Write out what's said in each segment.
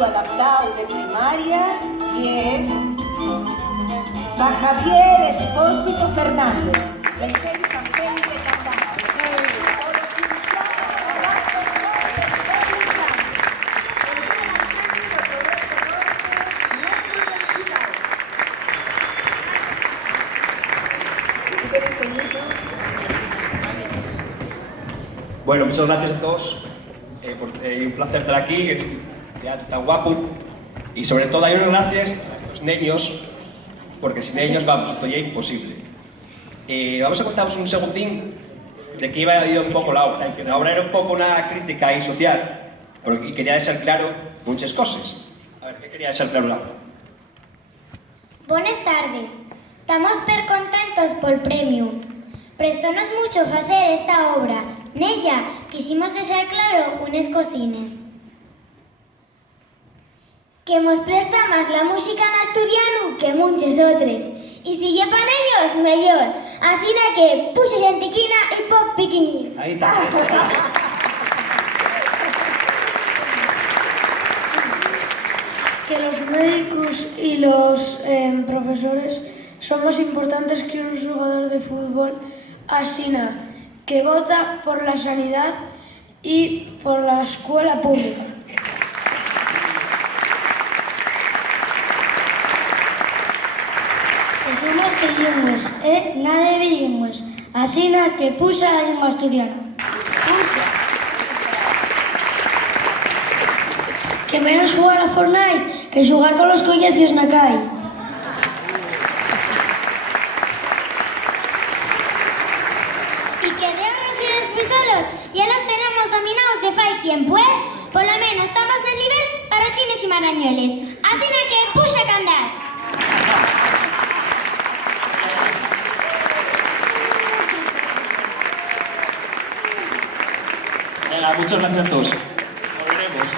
gimnasio adaptado de primaria que va Javier Espósito Fernández. Bueno, muchas gracias a todos. Un placer estar aquí en este teatro tan guapo. Y sobre todo, hay unas gracias a estos niños, porque sin ellos, vamos, esto ya es imposible. Vamos a contaros un segundín de qué iba a ir un poco la obra. La obra era un poco una crítica y social, y quería dejar claro muchas cosas. A ver, ¿qué quería dejar claro la obra? Buenas tardes. Estamos per contentos pol premio. Prestónos mucho facer esta obra. Nella quisimos deixar claro unes cosines. Que mos presta más la música en asturiano que muchos otros. Y si llevan ellos, mejor. Así que puxa xantiquina y pop piquiñín. Ahí está. Que los médicos y los profesores son más importantes que un jugador de fútbol, asina que vota por la sanidad y por la escuela pública. Que somos trilingües, nada de bilingües. Asina que puxa a lingua asturiana. Que menos jugar a Fortnite que jugar con los collecios na calle. Y que de ahorros y desfisolos ya los tenemos dominados de fai tiempo, Por lo menos estamos de nivel para chines y marañueles. Así que puxa candás. Venga, muchas gracias a todos. Volveremos.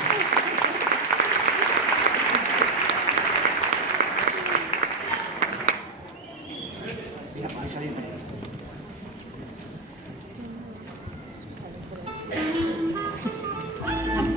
Mira, puede salir.